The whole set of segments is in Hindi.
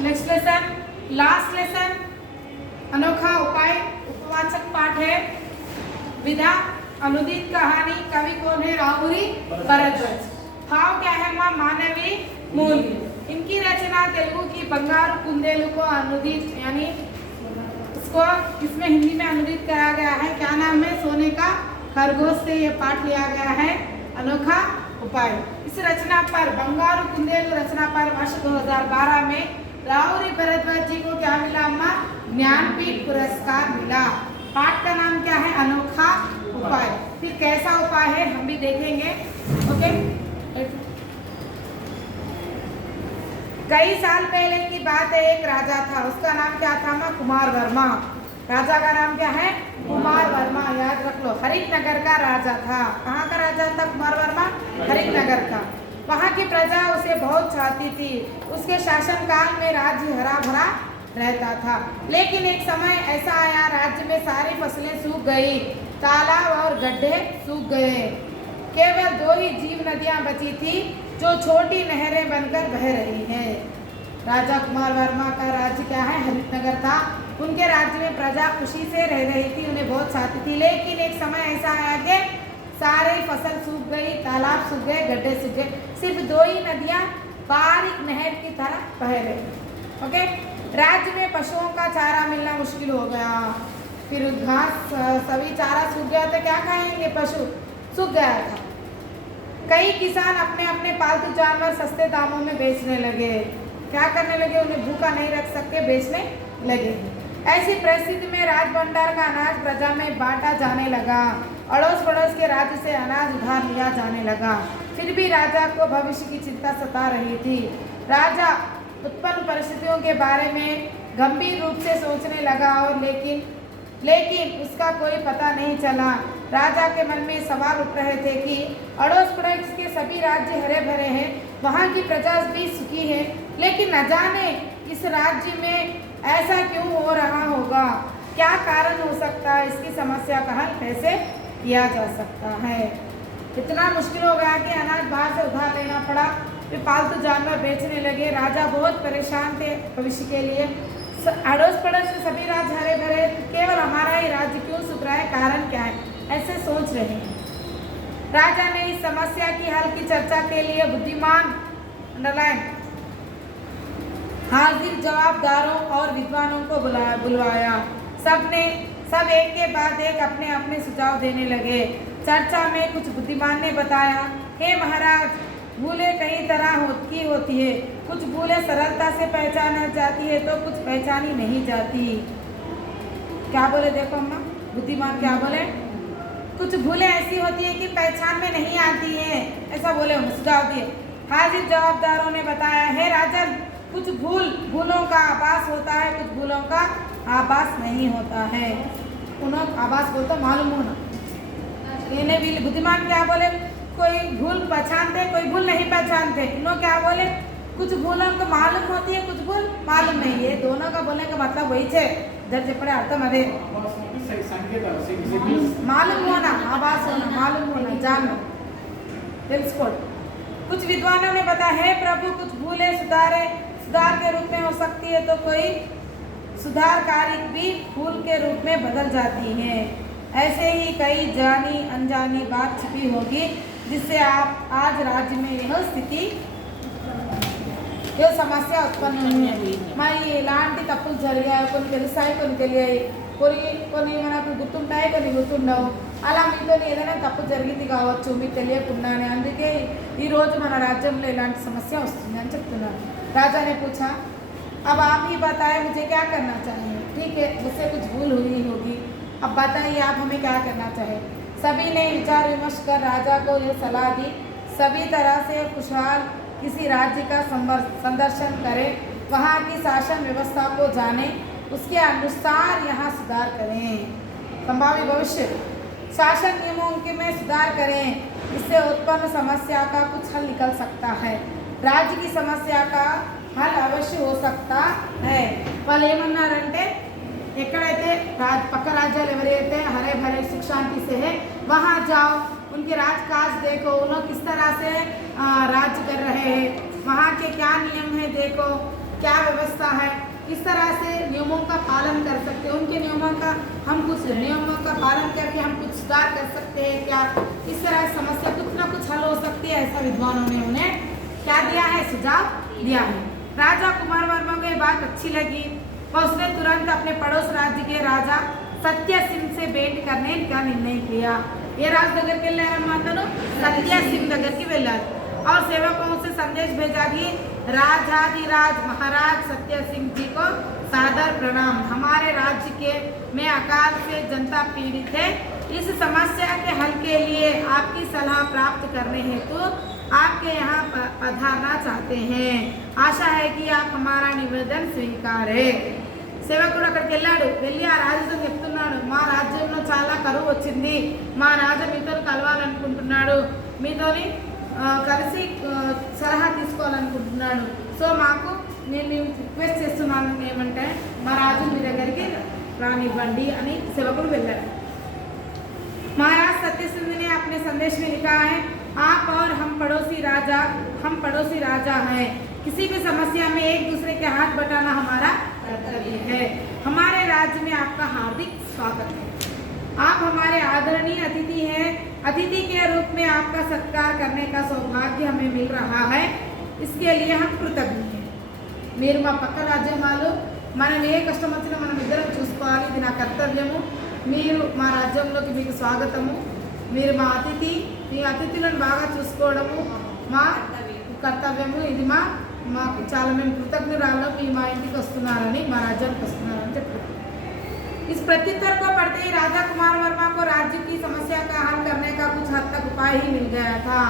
नेक्स्ट लेसन, लास्ट लेसन, अनोखा उपाय उपवाचक पाठ है। विधा, अनुदित कहानी, कवि कौन है? राहुरी भरद्वाज। भाव क्या है? माँ मानवी मूल्य। इनकी रचना तेलुगु की बंगारू कुंदेलु को अनुदित यानी उसको इसमें हिंदी में अनुदित कराया गया है। क्या नाम है? सोने का खरगोश से ये पाठ लिया गया है, अनोखा उपाय। इस रचना पर बंगारू कुंदेलु रचना पर वर्ष 2012 में राहुरी भरद्वाज जी को क्या मिला अम्मा? ज्ञानपीठ पुरस्कार मिला। पाठ का नाम क्या है? अनोखा उपाय। फिर कैसा उपाय है हम भी देखेंगे। ओके, कई साल पहले की बात है, एक राजा था, उसका नाम क्या था माँ? कुमार वर्मा। राजा का नाम क्या है? कुमार वर्मा, याद रख लो। हरितनगर का राजा था। कहाँ का राजा था कुमार वर्मा? हरितनगर का। वहाँ की प्रजा उसे बहुत चाहती थी। उसके शासन काल में राज्य हरा भरा रहता था। लेकिन एक समय ऐसा आया, राज्य में सारी फसलें सूख गई, तालाब और गड्ढे सूख गए। केवल 2 ही जीव नदियां बची थी जो छोटी नहरें बनकर बह रही हैं। राजा कुमार वर्मा का राज्य क्या है? हरितनगर था। उनके राज्य में प्रजा खुशी से रह रही थी, उन्हें बहुत चाहती थी। लेकिन एक समय ऐसा आया कि सारी फसल सूख गई, तालाब सूख गए, गड्ढे सूख गए। सिर्फ 2 ही नदियां बारीक नहर की तरह बह रही। ओके, राज्य में पशुओं का चारा मिलना मुश्किल हो गया। फिर घास सभी चारा सूख गया तो क्या खाएंगे? पशु सूख गया था। कई किसान अपने अपने पालतू जानवर सस्ते दामों में बेचने लगे। क्या करने लगे? उन्हें भूखा नहीं रख सके, बेचने लगे। ऐसी परिस्थिति में राज भंडार का अनाज प्रजा में बांटा जाने लगा। अड़ोस पड़ोस के राज्य से अनाज उधार लिया जाने लगा। फिर भी राजा को भविष्य की चिंता सता रही थी। राजा उत्पन्न परिस्थितियों के बारे में गंभीर रूप से सोचने लगा और लेकिन उसका कोई पता नहीं चला। राजा के मन में सवाल उठ रहे थे कि अड़ोस पड़ोस के सभी राज्य हरे भरे हैं, वहाँ की प्रजा भी सुखी है, लेकिन न जाने इस राज्य में ऐसा क्यों हो रहा होगा? क्या कारण हो सकता है? इसकी समस्या का हल कैसे किया जा सकता है? इतना मुश्किल हो गया कि अनाज बाहर से उधार लेना पड़ा, फिर पालतू जानवर बेचने लगे। राजा बहुत परेशान थे भविष्य के लिए। अड़ोस पड़ोस से सभी राज्य हरे भरे, केवल हमारा ही राज्य क्यों सूख रहा है? कारण क्या है? ऐसे सोच रहे हैं। राजा ने इस समस्या की हल की चर्चा के लिए बुद्धिमान हाजिर जवाबदारों और विद्वानों को बुलवाया। सब एक के बाद एक अपने अपने सुझाव देने लगे। चर्चा में कुछ बुद्धिमान ने बताया, हे महाराज, भूलें कई तरह की होती है। कुछ भूलें सरलता से पहचाना जाती है तो कुछ पहचानी नहीं जाती। क्या बोले? देखो अम्मा, बुद्धिमान क्या बोले? कुछ भूलें ऐसी होती है कि पहचान में नहीं आती है, ऐसा बोले, सुझाव दिए। हाजिर जवाबदारों ने बताया, हे राजन, कुछ भूलों का आभास होता है, कुछ भूलों का आभास नहीं होता है। उन्होंने आभास बोलता मालूम होना। इन्हें भी बुद्धिमान क्या बोले? कोई भूल पहचानते, कोई भूल नहीं पहचानते। इन्होंने क्या बोले? कुछ भूलों को मालूम होती है, कुछ भूल मालूम नहीं है। दोनों का बोलने का मतलब वही है। इधर से पड़े अर्थम अरे मालूम होना, आभास होना, मालूम होना, जानना, कुछ विद्वानों ने बताया, हे प्रभु, कुछ भूलें सुधार के रूप में हो सकती है तो कोई सुधारकारी भी भूल के रूप में बदल जाती है। ऐसे ही कई जानी अनजानी बात छिपी होगी जिससे आप आज राज्य में यह स्थिति, यह समस्या उत्पन्न हुई है। మరి ఇలాంటి తప్పులు జరిగాయి, కొన్ని తెలుస్తాయి, కొన్ని తెలియాయి, కొన్ని మనకు గుర్తుంటాయి, కొన్ని గుర్తుండవు. అలా మీతో ఏదైనా తప్పు జరిగింది కావచ్చు మీకు తెలియకుండానే. అందుకే ఈరోజు మన రాజ్యంలో ఇలాంటి సమస్య వస్తుంది అని చెప్తున్నారు. राजा ने पूछा, अब आप ही बताएं मुझे क्या करना चाहिए? ठीक है, मुझसे कुछ भूल हुई होगी, अब बताइए आप हमें क्या करना चाहिए? सभी ने विचार विमर्श कर राजा को यह सलाह दी, सभी तरह से खुशहाल किसी राज्य का संदर्शन करें, वहाँ की शासन व्यवस्था को जानें, उसके अनुसार यहाँ सुधार करें। संभावित भविष्य शासन नियमों में सुधार करें, इससे उत्पन्न समस्या का कुछ हल निकल सकता है। राज्य की समस्या का हल अवश्य हो सकता है। వాళ్ళు ఏమన్నారంటే ఎక్కడైతే పక్క राज्य ఎవరైతే हरे भरे सुख शांति से है वहाँ जाओ, उनके राजकाज देखो, उन लोग किस तरह से राज्य कर रहे हैं, वहाँ के के क्या नियम है, देखो क्या व्यवस्था है, किस तरह से नियमों का पालन कर सकते हैं, उनके नियमों का हम कुछ नियमों का पालन करके हम कुछ सुधार कर सकते हैं क्या, इस तरह समस्या कुछ ना कुछ हल हो सकती है, ऐसा विद्वानों ने उन्हें क्या दिया है, सुझाव दिया है। राजा कुमार वर्मा को ये बात अच्छी लगी और उसने तुरंत अपने पड़ोस राज्य के राजा सत्य सिंह से भेंट करने का निर्णय किया। ये राज దగ్గర के వెళ్ళారన్నమాట, सत्य सिंह దగ్గర की వెళ్ళారు और सेवकों से संदेश भेजा कि राजाधिराज महाराज सत्य सिंह जी को सादर प्रणाम। हमारे राज्य के में अकाल से जनता पीड़ित है, इस समस्या के हल के लिए आपकी सलाह प्राप्त करने हेतु आपके यहाँ पधारना चाहते हैं। आशा है कि आप हमारा निवेदन स्वीकारें। సేవకుడు అక్కడికి వెళ్ళాడు, వెళ్ళి ఆ రాజుతో చెప్తున్నాడు, మా రాజ్యంలో చాలా కరువు వచ్చింది, మా రాజు మీతో కలవాలనుకుంటున్నాడు, మీతోని కలిసి సలహా తీసుకోవాలనుకుంటున్నాడు, సో మాకు నేను రిక్వెస్ట్ చేస్తున్నాను ఏమంటే మా రాజు మీ దగ్గరికి రానివ్వండి అని సేవకుడు వెళ్ళాడు। महाराज सत्य सिंह ने अपने संदेश में लिखा है, आप और हम पड़ोसी राजा हैं, किसी भी समस्या में एक दूसरे के हाथ बटाना हमारा कर्तव्य है। हमारे राज्य में आपका हार्दिक स्वागत है, आप हमारे आदरणीय अतिथि हैं, अतिथि के रूप में आपका सत्कार करने का सौभाग्य हमें मिल रहा है, इसके लिए हम कृतज्ञ हैं। మీరు మా పక్క రాజ్యం వాళ్ళు, మనం ఏ కష్టం వచ్చినా మనం ఇద్దరం చూసుకోవాలి, ఇది నా కర్తవ్యము, మీరు మా రాజ్యంలోకి మీకు స్వాగతము, మీరు మా అతిథి, మీ అతిథులను బాగా చూసుకోవడము మా కర్తవ్యము, ఇది మాకు చాలా మేము కృతజ్ఞురాలు, మీ మా ఇంటికి వస్తున్నారని, మా రాజ్యానికి వస్తున్నారని చెప్పారు। इस प्रत्युत्तर को पढ़ते ही राजा कुमार वर्मा को राज्य की समस्या का हल करने का कुछ हद तक उपाय ही मिल गया था।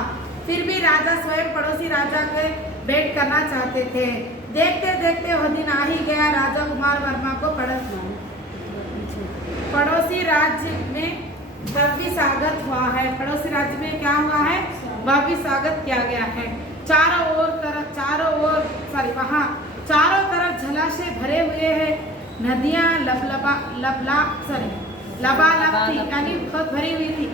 फिर भी राजा स्वयं पड़ोसी राजा के भेंट करना चाहते थे। देखते देखते वह दिन आ ही गया, राजा कुमार वर्मा को पड़ोसी राज्य में भव्य स्वागत हुआ है। पड़ोसी राज्य में क्या हुआ है, भव्य स्वागत किया गया है। चारों तरफ जलाशय भरे हुए हैं, नदियाँ लबालब थी, यानी बहुत भरी हुई थी,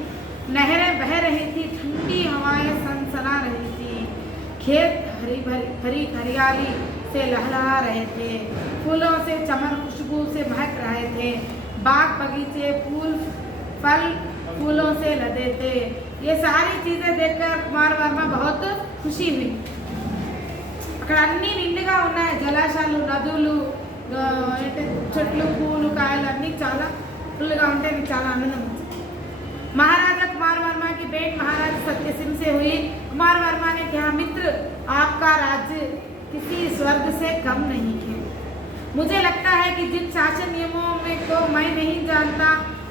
नहरें बह रही थी, ठंडी हवाएं सनसना रही थी, खेत हरी हरियाली से लहलहा रहे थे, फूलों से चमन खुशबू से महक रहे थे, बाग बगीचे फल फूलों से लदे थे। ये सारी चीज़ें देखकर कुमार वर्मा बहुत खुशी हुई। అక్కడ అన్నీ నిండుగా ఉన్నాయి, జలాశయాలు, నదులు, చెట్లు, పూలు, కాయలు అన్నీ చాలా ఫుల్గా ఉంటాయి, మీకు చాలా ఆనందం వచ్చింది। महाराजा कुमार वर्मा की भेंट महाराज सत्य सिंह से हुई। कुमार वर्मा ने कहा, मित्र आपका राज्य किसी स्वर्ग से कम नहीं है, मुझे लगता है कि जिन शासन नियमों में को मैं नहीं जानता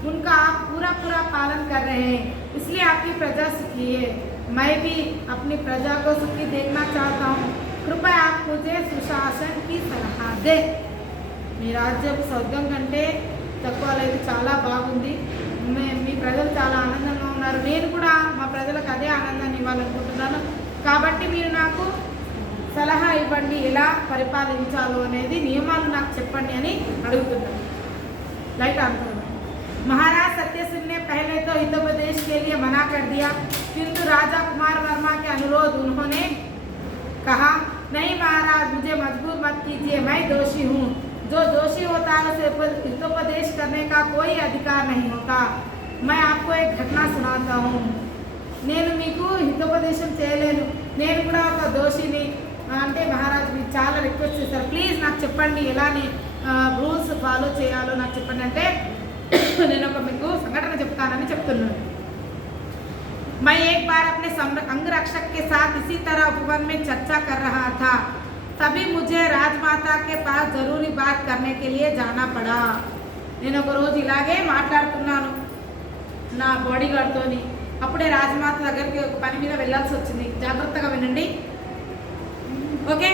उनका आप पूरा पालन कर रहे हैं, इसलिए आपकी प्रजा सुखी है, मैं भी अपनी प्रजा को सुखी देखना चाहता हूँ, कृपया आप मुझे सुशासन की सलाह दे। మీ రాజ్యం స్వర్గం కంటే తక్కువ లేదు, చాలా బాగుంది, మీ ప్రజలు చాలా ఆనందంగా ఉన్నారు, నేను కూడా మా ప్రజలకు అదే ఆనందాన్ని ఇవ్వాలనుకుంటున్నాను, కాబట్టి మీరు నాకు సలహా ఇవ్వండి, ఎలా పరిపాలించాలో అనేది నియమాలు నాకు చెప్పండి అని అడుగుతున్నాను। लाइट ऑन करो। महाराज सत्य सिंह ने पहले तो हितोपदेश के लिए मना कर दिया, किंतु राजा कुमार वर्मा के अनुरोध उन्होंने कहा, नहीं महाराज मुझे मजबूर मत कीजिए, मैं दोषी हूँ, जो दोषी होता है उसे हितोपदेश करने का कोई अधिकार नहीं होता। मैं आपको एक घटना सुनाता हूँ, నేను మీకు హితోపదేశం చేయలేను, నేను కూడా ఒక దోషిని అంటే మహారాజు మీకు చాలా రిక్వెస్ట్ చేశారు, ప్లీజ్ నాకు చెప్పండి ఎలా రూల్స్ ఫాలో చేయాలో నాకు చెప్పండి అంటే నేను ఒక మీకు సంఘటన చెప్తానని చెప్తున్నాను। मैं एक बार अपने अंगरक्षक के साथ इसी तरह उपवन में चर्चा कर रहा था, तभी मुझे राजमाता के पास जरूरी बात करने के लिए जाना पड़ा। నేను ఒక రోజు ఇలాగే మాట్లాడుతున్నాను నా బాడీ గార్డ్తోని, అప్పుడే రాజమాత దగ్గరికి ఒక పని మీద వెళ్ళాల్సి వచ్చింది, జాగ్రత్తగా వినండి ओके।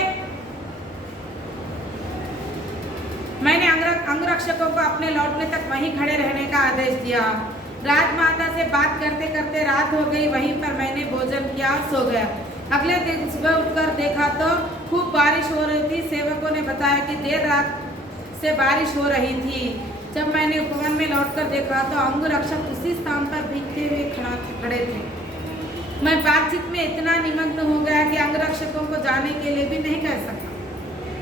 मैंने अंगरक्षकों को अपने लौटने तक वहीं खड़े रहने का आदेश दिया। राजमाता से बात करते करते रात हो गई, वहीं पर मैंने भोजन किया, सो गया। अगले दिन सुबह उठकर देखा तो खूब बारिश हो रही थी। सेवकों ने बताया कि देर रात से बारिश हो रही थी। जब मैंने उपवन में लौटकर देखा तो अंगरक्षक उसी स्थान पर भीगते हुए खड़े थे। मैं बातचीत में इतना निमग्न हो गया कि अंगरक्षकों को जाने के लिए भी नहीं कह सका।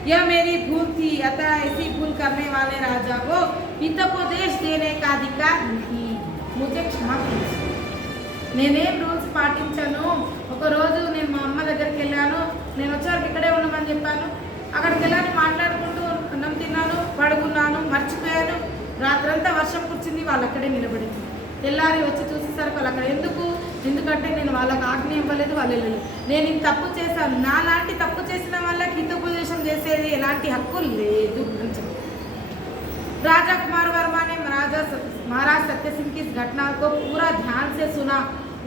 यह मेरी भूल थी, अतः ऐसी भूल करने वाले राजा को हितोपदेश देने का अधिकार नहीं। मुझे क्षमा करो। నేనేం రూల్స్ పాటించాను. ఒకరోజు నేను మా అమ్మ దగ్గరికి వెళ్ళాను. నేను వచ్చేవరకు ఇక్కడే ఉండమని చెప్పాను. అక్కడికి వెళ్ళాను, మాట్లాడుకుంటూ అన్నం తిన్నాను, పడుకున్నాను, మర్చిపోయాను. రాత్రంతా వర్షం కురిచింది, వాళ్ళు అక్కడే నిలబడింది. తెల్లారి వచ్చి చూసేసరికి వాళ్ళు అక్కడ ఎందుకంటే నేను వాళ్ళకి ఆజ్ఞ ఇవ్వలేదు, వాళ్ళు వెళ్ళలేదు. నేను ఇంత తప్పు చేశాను, నాలాంటి తప్పు చేసిన వాళ్ళకి హితోపదేశం చేసేది ఎలాంటి హక్కు లేదు అని చెప్పి राजा कुमार वर्मा ने महाराज सत्य सिंह की इस घटना को पूरा ध्यान से सुना।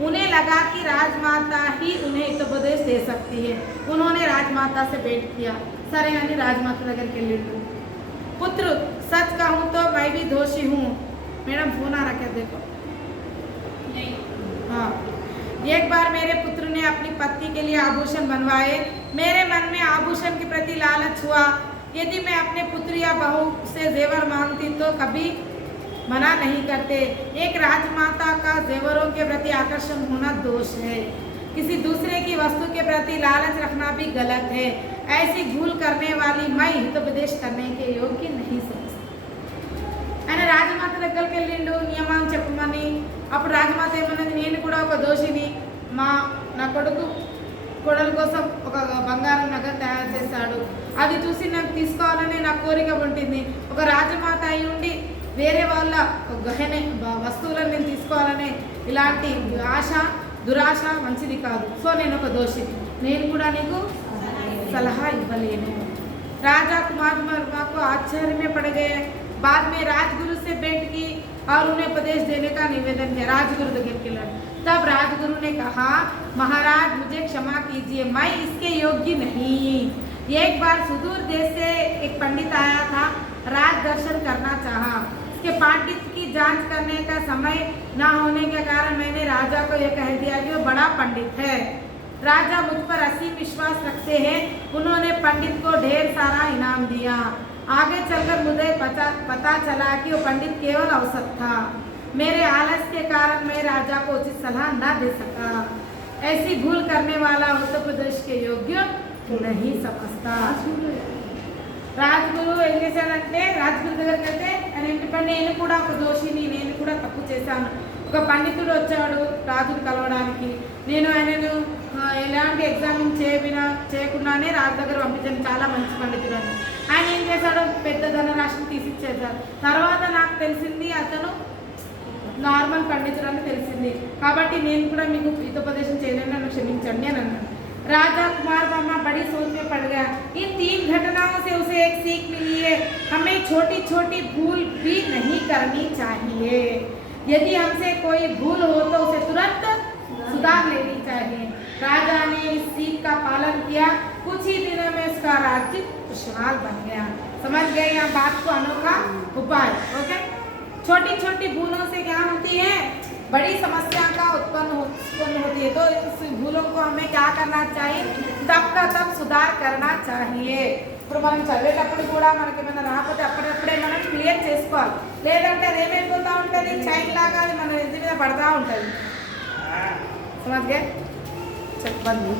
उन्हें लगा कि राजमाता ही उन्हें हितोपदेश दे सकती है। उन्होंने राजमाता से भेंट किया. सरे यानी राजमाता नगर के लिए पुत्र, सच कहूँ तो मैं भी दोषी हूँ. मैडम फोन आ रहा क्या, देखो. नहीं. हाँ, एक बार मेरे पुत्र ने अपनी पत्नी के लिए आभूषण बनवाए. मेरे मन में आभूषण के प्रति लालच हुआ. यदि मैं अपने पुत्र या बहू से जेवर मांगती तो कभी मना नहीं करते. एक राजमाता का जेवरों के प्रति आकर्षण होना दोष है. किसी दूसरे की वस्तु के प्रति लालच रखना भी गलत है. ऐसी भूल करने वाली मैं हितोपदेश करने के योग्य नहीं समझती. ఆయన రాజమాత దగ్గరికి వెళ్ళిండు నియమం చెప్పమని. అప్పుడు రాజమాత ఏమన్నది, నేను కూడా ఒక దోషిని. నా కొడుకు కోసం ఒక బంగారం నగ తయారు చేశాడు. అది చూసి నాకు తీసుకోవాలని నా కోరిక ఉంటుంది. ఒక రాజమాత అయి ఉండి వేరే వాళ్ళ గహనే వస్తువులను నేను తీసుకోవాలనే ఇలాంటి దురాశ మంచిది కాదు. సో నేను ఒక దోషి, నేను కూడా నీకు సలహా ఇవ్వలేను. राजा कुमार वर्मा को आश्चर्य में पड़ गए. बाद में राजगुरु से भेंट की और उन्हें उपदेश देने का निवेदन किया. राजगुरु దగ్గర కెళ్ళాడు. तब राजगुरु ने कहा, महाराज मुझे क्षमा कीजिए, मैं इसके योग्य नहीं. एक बार सुदूर देश से एक पंडित आया था. राज दर्शन करना चाहा. इसके पांडित्य की जांच करने का समय न होने के कारण मैंने राजा को यह कह दिया कि वो बड़ा पंडित है. राजा मुझ पर असीम विश्वास रखते हैं. उन्होंने पंडित को ढेर सारा इनाम दिया. आगे चलकर मुझे पता चला कि वो पंडित केवल अवसर था. मेरे आलस के कारण मैं राजा को उचित सलाह न दे सका. ऐसी भूल करने वाला हितोपदेश के योग्य नहीं समझता. రాజగురు ఏం చేశాడంటే, రాజగురు దగ్గరికి వెళ్తే ఆయన ఏంటంటే, నేను కూడా ఒక దోషిని, నేను కూడా తప్పు చేశాను. ఒక పండితుడు వచ్చాడు రాజును కలవడానికి. నేను ఆయనను ఎలాంటి ఎగ్జామిన్ చేయకుండానే రాజు దగ్గర పంపించాను, చాలా మంచి పండితుడు అని. ఆయన ఏం చేశాడు, పెద్ద ధనరాశిని తీసిచ్చేశాడు. తర్వాత నాకు తెలిసింది అతను నార్మల్ పండితుడు అని తెలిసింది. కాబట్టి నేను కూడా మీకు హితోపదేశం చేయలేను, నన్ను క్షమించండి అని అన్నాడు. राजा कुमार वर्मा बड़ी सोच में पड़ गया. इन 3 घटनाओं से उसे एक सीख मिली है, हमें छोटी छोटी भूल भी नहीं करनी चाहिए. यदि हमसे कोई भूल हो तो उसे तुरंत सुधार लेनी चाहिए. राजा ने इस सीख का पालन किया. कुछ ही दिनों में उसका राज्य खुशहाल बन गया. समझ गए यहाँ बात को, अनोखा उपाय. ओके, छोटी छोटी भूलों से क्या होती है, बड़ी समस्या का उत्पन्न होती है. तो इस भूलों को हमें क्या करना चाहिए, तब का तब सुधार करना चाहिए. ఇప్పుడు మనం చదివేటప్పుడు కూడా మనకి ఏమైనా రాకపోతే అప్పుడప్పుడే మనం క్లియర్ చేసుకోవాలి. లేదంటే అది ఏమైపోతూ ఉంటుంది, చైన్ లాగా అది మన ఇంటి మీద పడతా ఉంటుంది. సమజ్గా చెప్పండి.